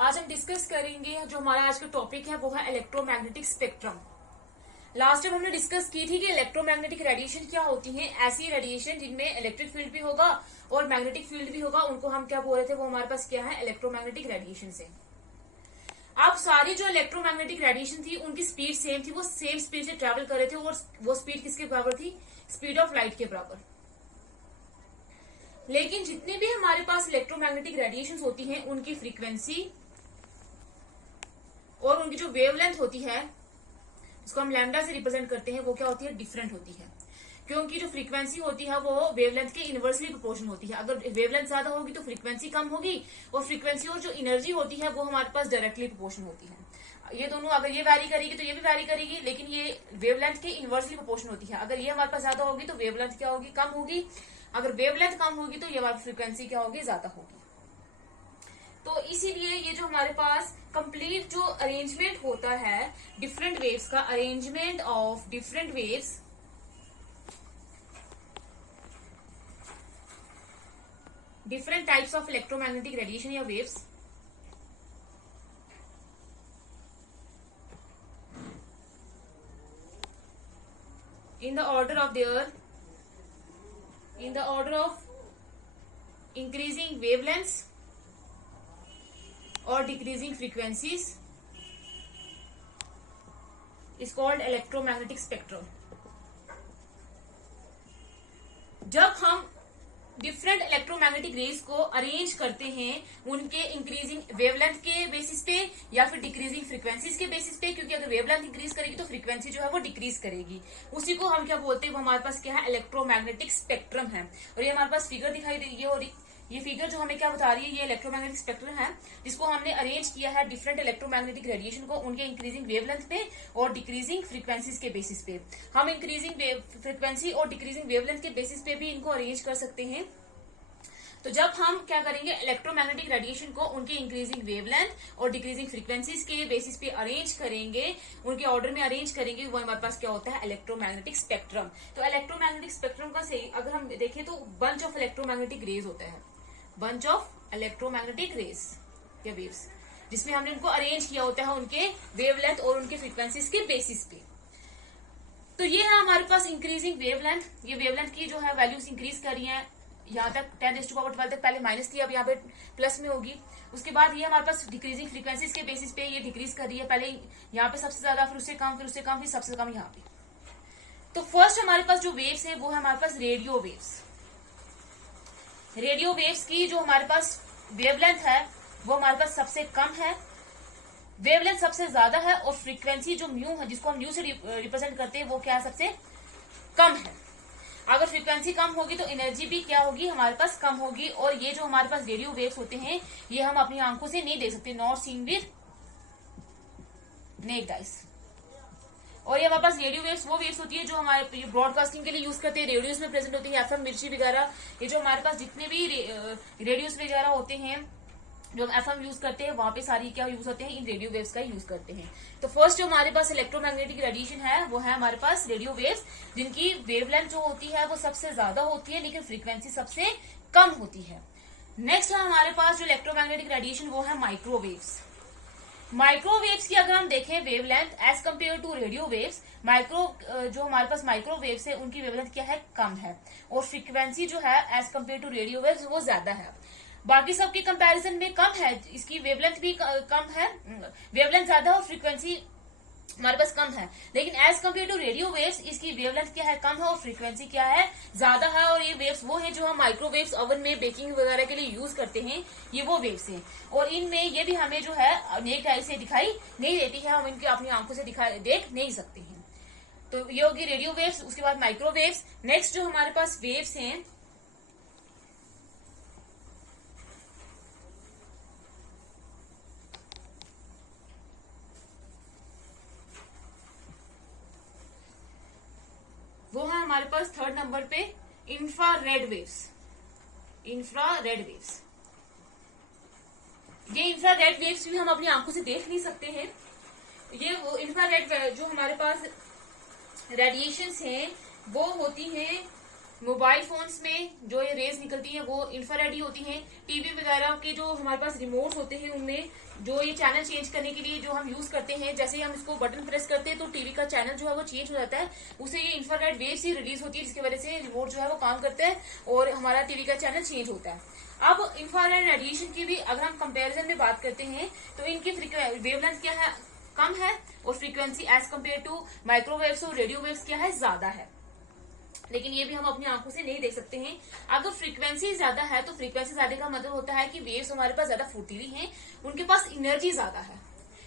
आज हम डिस्कस करेंगे जो हमारा आज का टॉपिक है वो है इलेक्ट्रोमैग्नेटिक स्पेक्ट्रम। लास्ट टाइम हमने डिस्कस की थी कि इलेक्ट्रोमैग्नेटिक रेडिएशन क्या होती है। ऐसी रेडिएशन जिनमें इलेक्ट्रिक फील्ड भी होगा और मैग्नेटिक फील्ड भी होगा, उनको हम क्या बोल रहे थे, वो हमारे पास क्या है, इलेक्ट्रोमैग्नेटिक रेडिएशन से। अब सारी जो इलेक्ट्रोमैग्नेटिक रेडिएशन थी उनकी स्पीड सेम थी, वो सेम स्पीड से ट्रेवल कर रहे थे और वो स्पीड किसके बराबर थी, स्पीड ऑफ लाइट के बराबर। लेकिन जितने भी हमारे पास इलेक्ट्रोमैग्नेटिक रेडिएशन होती हैं उनकी फ्रीक्वेंसी और उनकी जो वेवलेंथ होती है, जिसको हम लैम्डा से रिप्रेजेंट करते हैं, वो क्या होती है, डिफरेंट होती है। क्योंकि जो फ्रीक्वेंसी होती है वो वेवलेंथ के इनवर्सली प्रोपोर्शन होती है। अगर वेवलेंथ ज्यादा होगी तो फ्रीक्वेंसी कम होगी, और फ्रीक्वेंसी और जो एनर्जी होती है वो हमारे पास डायरेक्टली प्रोपोर्शन होती है। ये दोनों अगर ये वैरी करेगी तो ये भी वैरी करेगी, लेकिन ये वेवलेंथ के इनवर्सली प्रोपोर्शन होती है। अगर ये हमारे पास ज्यादा होगी तो वेवलेंथ क्या होगी, कम होगी। अगर वेवलेंथ कम होगी तो ये हमारी फ्रीक्वेंसी क्या होगी, ज्यादा होगी। तो इसीलिए ये जो हमारे पास कंप्लीट जो अरेंजमेंट होता है डिफरेंट वेव्स का, arrangement of different waves, different types of electromagnetic radiation या waves, in the order of increasing wavelengths or decreasing frequencies is called electromagnetic spectrum. जब हम डिफरेंट इलेक्ट्रोमैग्नेटिक रेज को अरेंज करते हैं उनके इंक्रीजिंग वेवलेंथ के basis पे या फिर डिक्रीजिंग फ्रीक्वेंसीज के बेसिस पे, क्योंकि अगर वेवलेंथ इंक्रीज करेगी तो फ्रीक्वेंसी जो है वो डिक्रीज करेगी, उसी को हम क्या बोलते हैं, वो हमारे पास क्या है, इलेक्ट्रोमैग्नेटिक स्पेक्ट्रम है। और ये हमारे पास फिगर दिखाई दे रही है, और ये फिगर जो हमें क्या बता रही है, ये इलेक्ट्रोमैग्नेटिक स्पेक्ट्रम है, जिसको हमने अरेंज किया है डिफरेंट इलेक्ट्रोमैग्नेटिक रेडिएशन को उनके इंक्रीजिंग वेवलेंथ पे और डिक्रीजिंग फ्रीक्वेंसीज के बेसिस पे। हम इंक्रीजिंग फ्रीक्वेंसी और डिक्रीजिंग वेवलेंथ के बेसिस पे भी इनको अरेंज कर सकते हैं। तो जब हम क्या करेंगे, इलेक्ट्रोमैग्नेटिक रेडिएशन को उनके इंक्रीजिंग वेवलेंथ और डिक्रीजिंग फ्रीक्वेंसीज के बेसिस पे अरेंज करेंगे, उनके ऑर्डर में अरेंज करेंगे, वो हमारे पास क्या होता है, इलेक्ट्रोमैग्नेटिक स्पेक्ट्रम। तो इलेक्ट्रोमैग्नेटिक स्पेक्ट्रम का से अगर हम देखें तो बंच ऑफ इलेक्ट्रोमैग्नेटिक रेज होता है, बंच ऑफ इलेक्ट्रोमैग्नेटिक रेज या वेव्स, जिसमें हमने उनको अरेंज किया होता है उनके वेवलेंथ और उनके फ्रीक्वेंसीज के बेसिस पे। तो ये है हमारे पास इंक्रीजिंग वेवलेंथ। ये वेवलेंथ की जो है वैल्यूज इंक्रीज कर रही है, यहाँ तक 10⁻12 तक पहले माइनस थी, अब यहाँ पे प्लस में होगी। उसके बाद ये हमारे पास डिक्रीजिंग फ्रीक्वेंसीज के बेसिस पे ये डिक्रीज कर रही है, पहले यहाँ पे सबसे ज्यादा, फिर उससे कम, फिर उससे कम, फिर सबसे कम यहाँ पे। तो फर्स्ट हमारे पास जो वेव्स है वो है हमारे पास रेडियो वेव्स। रेडियो वेव्स की जो हमारे पास वेवलेंथ है वो हमारे पास सबसे कम है, वेवलेंथ सबसे ज्यादा है, और फ्रीक्वेंसी जो म्यू है, जिसको हम म्यू से रिप्रेजेंट करते हैं, वो क्या है, सबसे कम है। अगर फ्रीक्वेंसी कम होगी तो एनर्जी भी क्या होगी, हमारे पास कम होगी। और ये जो हमारे पास रेडियो वेव्स होते हैं ये हम अपनी आंखों से नहीं देख सकते, not seen with necked eyes. और ये हमारे पास रेडियो वेव्स वो वेव्स होती है जो हमारे ब्रॉडकास्टिंग के लिए यूज करते हैं, रेडियोस में प्रेजेंट होती है, एफएम, मिर्ची वगैरह। ये जो हमारे पास जितने भी रेडियोस वगैरह होते हैं जो हम एफएम यूज करते हैं, वहां पे सारी क्या यूज होते हैं, इन रेडियो वेव्स का यूज करते हैं। तो फर्स्ट जो हमारे पास इलेक्ट्रोमैग्नेटिक रेडिएशन है वो है हमारे पास रेडियो वेव्स, जिनकी वेवलेंथ जो होती है वो सबसे ज्यादा होती है, लेकिन फ्रीक्वेंसी सबसे कम होती है। नेक्स्ट है हमारे पास जो इलेक्ट्रोमैग्नेटिक रेडिएशन वो है माइक्रोवेव्स। माइक्रोवेव्स की अगर हम देखें wavelength as compare to radio waves, जो हमारे पास माइक्रोवेव्स है उनकी वेवलेंथ क्या है, कम है, और फ्रीक्वेंसी जो है as compare to radio waves वो ज्यादा है। बाकी सब के कंपैरिजन में कम है, इसकी वेवलेंथ भी कम है, वेवलेंथ ज्यादा और फ्रीक्वेंसी हमारे पास कम है। लेकिन as compare to radio waves इसकी वेवलेंथ क्या है, कम है, और फ्रीक्वेंसी क्या है, ज्यादा है। और ये वेव्स वो हैं जो हम माइक्रोवेव्स ओवन में बेकिंग वगैरह के लिए यूज करते हैं, ये वो वेव्स हैं। और इनमें ये भी हमें जो है नेक्ड आई से दिखाई नहीं देती है, हम इनकी अपनी आंखों से देख नहीं सकते हैं। तो ये होगी रेडियो वेव्स, उसके बाद माइक्रोवेव्स। नेक्स्ट जो हमारे पास वेव्स हैं वो है हमारे पास थर्ड नंबर पे इंफ्रारेड वेव्स। इंफ्रारेड वेव्स, ये इंफ्रारेड वेव्स भी हम अपनी आंखों से देख नहीं सकते हैं। ये वो इंफ्रारेड जो हमारे पास रेडिएशंस हैं वो होती हैं मोबाइल फोन्स में जो ये रेज निकलती हैं वो इंफ्रारेड ही होती हैं। टीवी वगैरह के जो हमारे पास रिमोट होते हैं उनमें जो ये चैनल चेंज करने के लिए जो हम यूज करते हैं, जैसे ही हम इसको बटन प्रेस करते हैं तो टीवी का चैनल जो है वो चेंज हो जाता है, उससे ये इंफ्रारेड वेव्स ही रिलीज होती है, जिसकी वजह से रिमोट जो है वो काम करता है और हमारा टीवी का चैनल चेंज होता है। अब इंफ्रारेड रेडिएशन की भी अगर हम कंपेरिजन में बात करते हैं तो इनकी वेवलेंथ क्या है, कम है, और frequency as compare to microwaves और रेडियो वेव्स क्या है, ज्यादा है। लेकिन ये भी हम अपनी आंखों से नहीं देख सकते हैं। अगर फ्रीक्वेंसी ज्यादा है तो फ्रीक्वेंसी ज्यादा का मतलब होता है कि वेव्स हमारे पास ज्यादा फुर्तीली हैं, उनके पास एनर्जी ज्यादा है।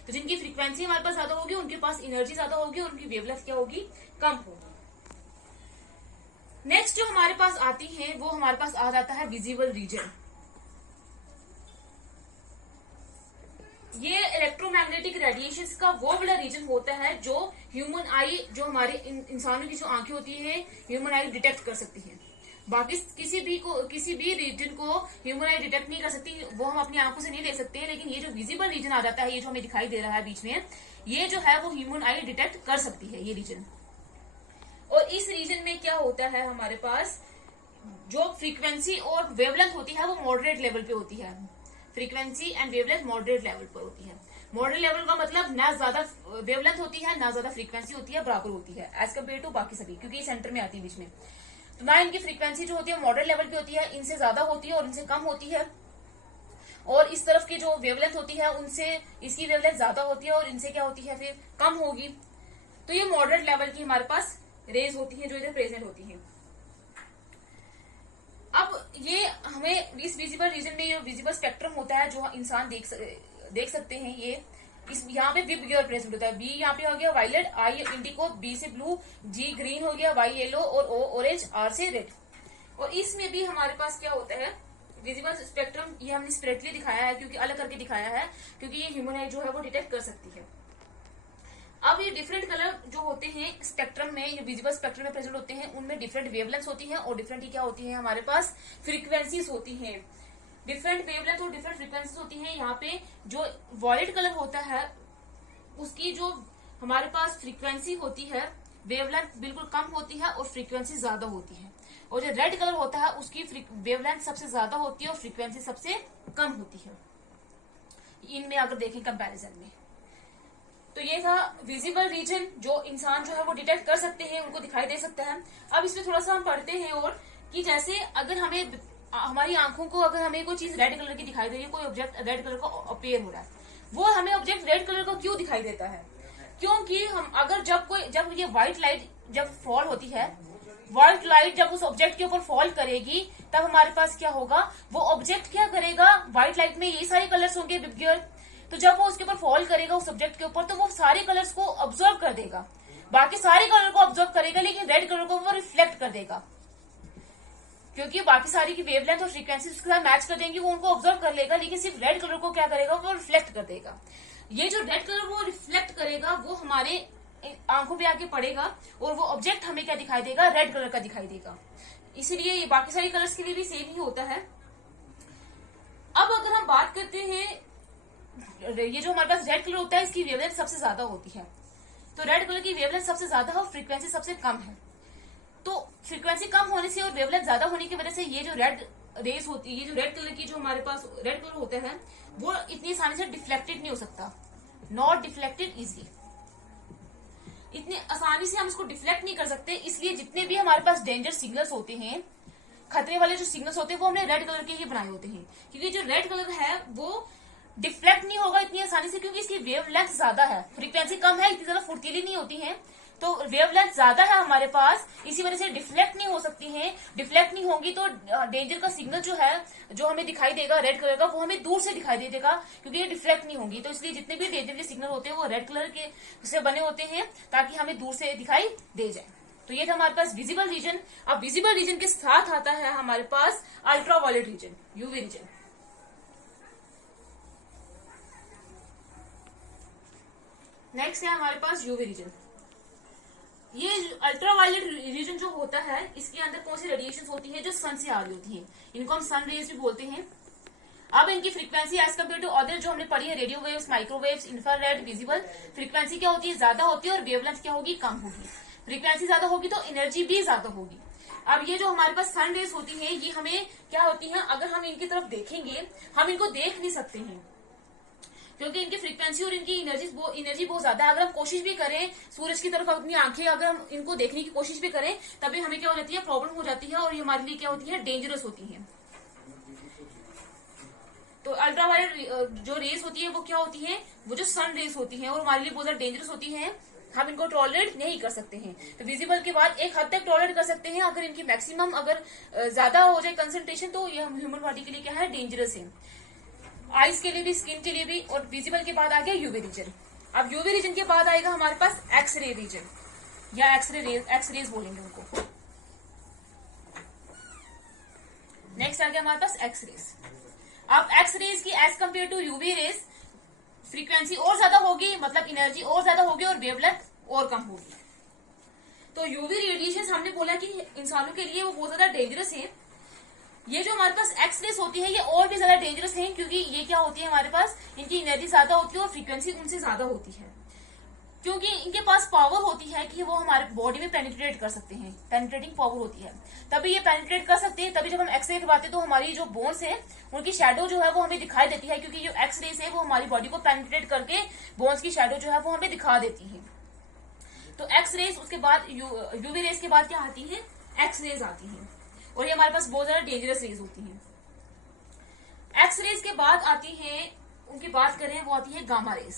तो जिनकी फ्रीक्वेंसी हमारे पास ज्यादा होगी उनके पास एनर्जी ज्यादा होगी और उनकी वेवलेंथ क्या होगी, कम होगी। नेक्स्ट जो हमारे पास आती है वो हमारे पास आ जाता है विजिबल रीजन। ये इलेक्ट्रोमैग्नेटिक रेडिएशंस का वो बड़ा रीजन होता है जो ह्यूमन आई, जो हमारे इंसानों की जो आंखें होती है ह्यूमन आई डिटेक्ट कर सकती है। बाकी किसी भी रीजन को ह्यूमन आई डिटेक्ट नहीं कर सकती, वो हम अपनी आंखों से नहीं देख सकते। लेकिन ये जो विजिबल रीजन आ जाता है, ये जो हमें दिखाई दे रहा है बीच में, ये जो है वो ह्यूमन आई डिटेक्ट कर सकती है, ये रीजन। और इस रीजन में क्या होता है, हमारे पास जो फ्रीक्वेंसी और वेवलेंथ होती है वो मॉडरेट लेवल पे होती है। Frequency and wavelength moderate level पर होती है। मॉडरेट लेवल का मतलब ना ज्यादा वेवलेंथ होती है ना ज्यादा फ्रीक्वेंसी होती है, बराबर होती है एज कम्पेयर टू बाकी सभी, क्योंकि ये सेंटर में आती है बीच में। तो ना इनकी फ्रीक्वेंसी जो होती है मॉडरेट लेवल की होती है, इनसे ज्यादा होती है और इनसे कम होती है। और इस तरफ की जो वेवलेंथ होती है उनसे इसकी वेवलेंथ ज्यादा होती है और इनसे क्या होती है फिर कम होगी। तो ये मॉडरेट लेवल की हमारे पास रेज होती है जो इधर प्रेजेंट होती है। अब ये हमें इस विजिबल रीजन में ये विजिबल स्पेक्ट्रम होता है जो इंसान देख सकते हैं। ये इस यहाँ पे विप गियर प्रेजेंट होता है। बी यहाँ पे हो गया वायलेट, आई इंडिको, बी से ब्लू, जी ग्रीन हो गया, वाई येलो और ओ ऑरेंज, आर से रेड। और इसमें भी हमारे पास क्या होता है विजिबल स्पेक्ट्रम, ये हमने सेपरेटली दिखाया है क्योंकि अलग करके दिखाया है, क्योंकि ये ह्यूमन आई जो है वो डिटेक्ट कर सकती है। अब ये डिफरेंट कलर जो होते हैं स्पेक्ट्रम में, ये विजिबल स्पेक्ट्रम में प्रेजेंट होते हैं, उनमें डिफरेंट वेवलेंथ होती है और डिफरेंट क्या होती है, हमारे पास फ्रीक्वेंसीज होती हैं। डिफरेंट वेवलेंथ और डिफरेंट फ्रीक्वेंसीज होती हैं। यहाँ पे जो वॉयलेट कलर होता है उसकी जो हमारे पास फ्रीक्वेंसी होती है, वेवलेंथ बिल्कुल कम होती है और फ्रीक्वेंसी ज्यादा होती है। और जो रेड कलर होता है उसकी वेवलेंथ सबसे ज्यादा होती है और फ्रीक्वेंसी सबसे कम होती है, इनमें अगर देखें कंपैरिजन में। तो ये था विजिबल रीजन, जो इंसान जो है वो डिटेक्ट कर सकते हैं, उनको दिखाई दे सकता है। अब इसमें थोड़ा सा हम पढ़ते हैं और कि जैसे अगर हमें हमारी आंखों को अगर हमें कोई चीज रेड कलर की दिखाई दे रही है, कोई ऑब्जेक्ट रेड कलर का अपीयर हो रहा है, वो हमें ऑब्जेक्ट रेड कलर का क्यों दिखाई देता है? क्योंकि हम अगर जब ये व्हाइट लाइट जब फॉल होती है, व्हाइट लाइट जब उस ऑब्जेक्ट के ऊपर फॉल करेगी तब हमारे पास क्या होगा, वो ऑब्जेक्ट क्या करेगा, व्हाइट लाइट में ये सारे कलर्स होंगे विपगियर, तो जब वो उसके ऊपर फॉल करेगा उस सब्जेक्ट के ऊपर तो वो सारे कलर्स को ऑब्जर्व कर देगा, बाकी सारे कलर को ऑब्जर्व करेगा लेकिन रेड कलर को वो रिफ्लेक्ट कर देगा, क्योंकि बाकी सारी की वेवलेंथ और फ्रीक्वेंसी उसके साथ मैच कर देंगी, वो उनको ऑब्जर्व कर लेगा, लेकिन सिर्फ रेड कलर को क्या करेगा, वो रिफ्लेक्ट कर देगा। ये जो रेड कलर वो रिफ्लेक्ट करेगा वो हमारे आंखों पे आके पड़ेगा और वो ऑब्जेक्ट हमें क्या दिखाई देगा, रेड कलर का दिखाई देगा। इसीलिए ये बाकी सारी कलर्स के लिए भी सेम ही होता है। अब अगर हम बात करते हैं, ये जो हमारे पास रेड कलर होता है इसकी वेवलेंथ सबसे ज्यादा होती है, तो रेड कलर की वेवलेंथ सबसे ज्यादा है और फ्रीक्वेंसी सबसे कम है। तो फ्रीक्वेंसी कम होने से और वेवलेंथ ज्यादा होने की वजह से ये जो रेड रेस होती है, ये जो रेड कलर की जो हमारे पास रेड कलर होता है वो इतनी आसानी से डिफ्लेक्टेड नहीं हो सकता, नॉट डिफ्लेक्टेड इजली, इतनी आसानी से हम इसको डिफ्लेक्ट नहीं कर सकते। इसलिए जितने भी हमारे पास डेंजर सिग्नल्स होते हैं, खतरे वाले जो सिग्नल्स होते हैं, वो हमने रेड कलर के ही बनाए होते हैं, क्योंकि जो रेड कलर है वो डिफ्लेक्ट नहीं होगा इतनी आसानी से, क्योंकि इसकी वेवलेंथ ज्यादा है, फ्रीक्वेंसी कम है, इतनी ज्यादा फुर्तीली नहीं होती है, तो वेवलेंथ ज्यादा है हमारे पास, इसी वजह से डिफ्लेक्ट नहीं हो सकती है। डिफ्लेक्ट नहीं होगी तो डेंजर का सिग्नल जो है, जो हमें दिखाई देगा रेड कलर का, वो हमें दूर से दिखाई दे देगा, क्योंकि ये डिफ्लेक्ट नहीं होगी। तो इसलिए जितने भी डेंजर के सिग्नल होते हैं वो रेड कलर के से बने होते हैं, ताकि हमें दूर से दिखाई दे जाए। तो ये था हमारे पास विजिबल रीजन। अब विजिबल रीजन के साथ आता है हमारे पास ultraviolet region, UV region. Next है हमारे पास यूवी रीजन। ये अल्ट्रावायलेट रीजन जो होता है, इसके अंदर कौन सी रेडिएशन होती है, जो सन से आ रही होती है, इनको हम सन रेज भी बोलते हैं। अब इनकी frequency as compare to other जो हमने पढ़ी है, radio waves, microwaves, infrared, visible, frequency क्या होती है, ज्यादा होती है और वेवलेंथ क्या होगी, कम होगी। फ्रीक्वेंसी ज्यादा होगी तो एनर्जी भी ज्यादा होगी। अब ये जो हमारे पास सन रेज होती है, ये हमें क्या होती है, अगर हम इनकी तरफ देखेंगे, हम इनको देख नहीं सकते हैं क्योंकि इनकी फ्रीक्वेंसी और इनकी एनर्जी बहुत ज्यादा है। अगर हम कोशिश भी करें सूरज की तरफ अपनी आंखें अगर हम इनको देखने की कोशिश भी करें, तभी हमें क्या हो जाती है, प्रॉब्लम हो जाती है और ये हमारे लिए क्या होती है, डेंजरस होती है। तो अल्ट्रावायलेट जो रेस होती है वो क्या होती है, वो जो सन रेस होती है और हमारे लिए बहुत ज्यादा डेंजरस होती है, हम इनको टॉलरेट नहीं कर सकते हैं। तो विजिबल के बाद एक हद तक टॉलरेट कर सकते हैं, अगर इनकी मैक्सिमम अगर ज्यादा हो जाए कंसंट्रेशन, तो ये ह्यूमन बॉडी के लिए क्या है, डेंजरस है। आइज के लिए भी, स्किन के लिए भी। और विजिबल के बाद आ गया यूवी रीजन। अब यूवी रीजन के बाद आएगा हमारे पास एक्सरे रीजन या एक्सरेज बोलेंगे उनको। नेक्स्ट आ गया हमारे पास एक्सरेज। अब एक्सरेज की as compare to UV rays frequency और ज्यादा होगी, मतलब एनर्जी और ज्यादा होगी और वेवलेंथ और कम होगी। तो यूवी रेडिएशन हमने बोला कि इंसानों के लिए वो बहुत ज्यादा डेंजरस है। ये जो हमारे पास एक्सरेज होती है ये और भी ज्यादा डेंजरस है, क्योंकि ये क्या होती है, हमारे पास इनकी एनर्जी ज्यादा होती है और फ्रीक्वेंसी उनसे ज्यादा होती है, क्योंकि इनके पास पावर होती है कि वो हमारे बॉडी में पेनिट्रेट कर सकते हैं, पेनिट्रेटिंग पावर होती है, तभी ये पेनिट्रेट कर सकते हैं। तभी जब हम एक्सरे करवाते हैं तो हमारी जो बोन्स है उनकी शेडो जो है वो हमें दिखाई देती है, क्योंकि जो एक्सरेज है वो हमारी बॉडी को पेनिट्रेट करके बोन्स की शेडो जो है वो हमें दिखा देती है। तो एक्सरेज, उसके बाद यूवी रेज के बाद क्या आती है, एक्सरेज आती है, और ये हमारे पास बहुत ज्यादा डेंजरस रेज होती है। एक्सरेज के बाद आती है, उनकी बात करें, वो आती है गामा रेज।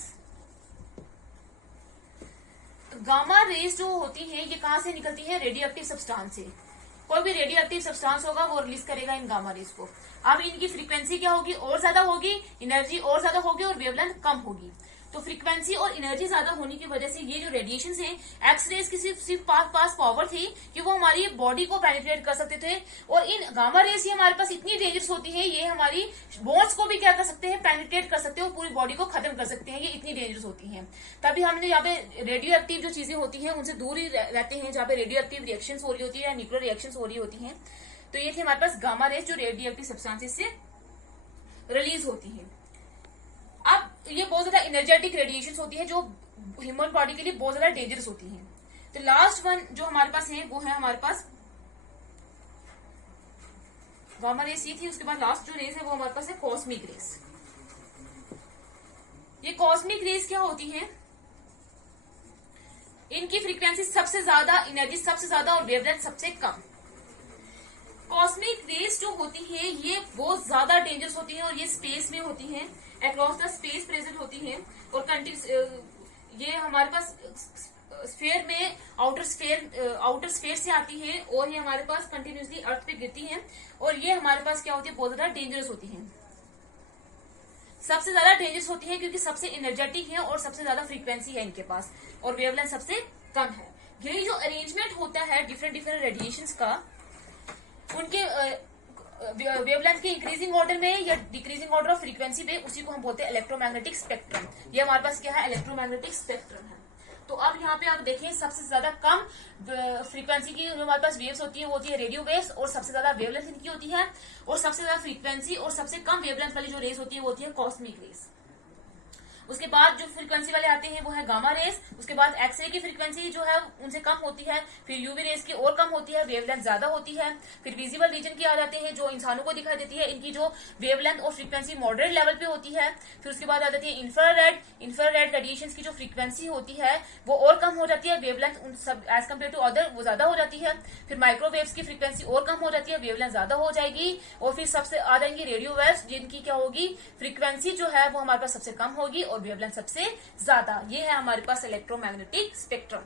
गामा रेज जो होती है ये कहां से निकलती है, रेडियो एक्टिव सब्सटेंस से। कोई भी रेडियो एक्टिव सब्सटेंस होगा वो रिलीज करेगा इन गामा रेज को। अब इनकी फ्रीक्वेंसी क्या होगी, और ज्यादा होगी, एनर्जी और ज्यादा होगी और वेवलेंथ कम होगी। तो फ्रीक्वेंसी और एनर्जी ज्यादा होने की वजह से ये जो रेडिएशन है, एक्सरेज की सिर्फ पास पावर थी कि वो हमारी बॉडी को पेनिट्रेट कर सकते थे, और इन गामा रेज ही हमारे पास इतनी डेंजरस होती है, ये हमारी बोन्स को भी क्या कर सकते हैं, पेनिट्रेट कर सकते हैं और पूरी बॉडी को खत्म कर सकते हैं, ये इतनी डेंजरस होती है। तभी हमने यहाँ पे रेडियो एक्टिव जो चीजें होती है उनसे दूर ही रहते हैं, जहाँ पे रेडियो एक्टिव रिएक्शन हो रही होती है या न्यूक्लियर रिएक्शन हो रही होती है। तो ये थी हमारे पास गामा रेज जो रेडियो एक्टिव सब्सटेंसेस से रिलीज होती है। अब ये बहुत ज्यादा एनर्जेटिक रेडिएशन होती है जो ह्यूमन बॉडी के लिए बहुत ज्यादा डेंजरस होती है। तो लास्ट वन जो हमारे पास है वो है हमारे पास गामा रेस ये थी। उसके बाद लास्ट जो रेस है वो हमारे पास है कॉस्मिक रेस। ये कॉस्मिक रेस क्या होती है, इनकी फ्रीक्वेंसी सबसे ज्यादा, एनर्जी सबसे ज्यादा और वेवलेंथ सबसे कम। कॉस्मिक रेस जो होती है ये बहुत ज्यादा डेंजरस होती है और ये स्पेस में होती है, अक्रॉस द स्पेस प्रेजेंट होती है, और ये हमारे पास स्फीयर में आउटर स्फीयर से आती है और ये हमारे पास कंटिन्यूसली अर्थ पे गिरती है, और ये हमारे पास क्या होती है, बहुत ज्यादा डेंजरस होती है। सबसे ज्यादा डेंजरस होती है क्योंकि सबसे एनर्जेटिक है और सबसे ज्यादा फ्रीक्वेंसी है इनके पास, और वेवलेंथ सबसे कम है। यही जो अरेंजमेंट होता है डिफरेंट रेडिएशंस का, उनके वेवलेंथ के इंक्रीजिंग ऑर्डर में या डिक्रीजिंग ऑर्डर ऑफ फ्रीक्वेंसी पे, उसी को हम बोलते हैं इलेक्ट्रोमैग्नेटिक स्पेक्ट्रम। ये हमारे पास क्या है, इलेक्ट्रोमैग्नेटिक स्पेक्ट्रम है। तो अब यहाँ पे आप देखें सबसे ज्यादा कम फ्रीक्वेंसी की जो हमारे पास वेव्स होती है वो होती है रेडियो वेव्स, और सबसे ज्यादा वेवलेंथ इनकी होती है, और सबसे ज्यादा फ्रीक्वेंसी और सबसे कम वेवलेंथ वाली जो रेस होती है वो होती है कॉस्मिक रेस। उसके बाद जो फ्रीक्वेंसी वाले आते हैं वो है गामा रेस। उसके बाद एक्सरे की फ्रीक्वेंसी जो है उनसे कम होती है, फिर यूवी रेस की और कम होती है, वेवलेंथ ज्यादा होती है। फिर विजिबल रीजन की आ जाते हैं जो इंसानों को दिखाई देती है, इनकी जो वेवलेंथ और फ्रीक्वेंसी मॉडरेट लेवल पे होती है। फिर उसके बाद आ जाती है इंफ्रारेड रेडिएशन की जो फ्रीक्वेंसी होती है वो और कम हो जाती है, वेवलेंथ उन सब एज कम्पेयर टू अदर वो ज्यादा हो जाती है। फिर माइक्रोवेव्स की फ्रीक्वेंसी और कम हो जाती है, वेवलेंथ ज्यादा हो जाएगी। और फिर सबसे आ जाएंगी रेडियो वेव्स, जिनकी क्या होगी, फ्रीक्वेंसी जो है वो हमारे पास सबसे कम होगी और वेवलेंथ सबसे ज्यादा। ये है हमारे पास इलेक्ट्रोमैग्नेटिक स्पेक्ट्रम।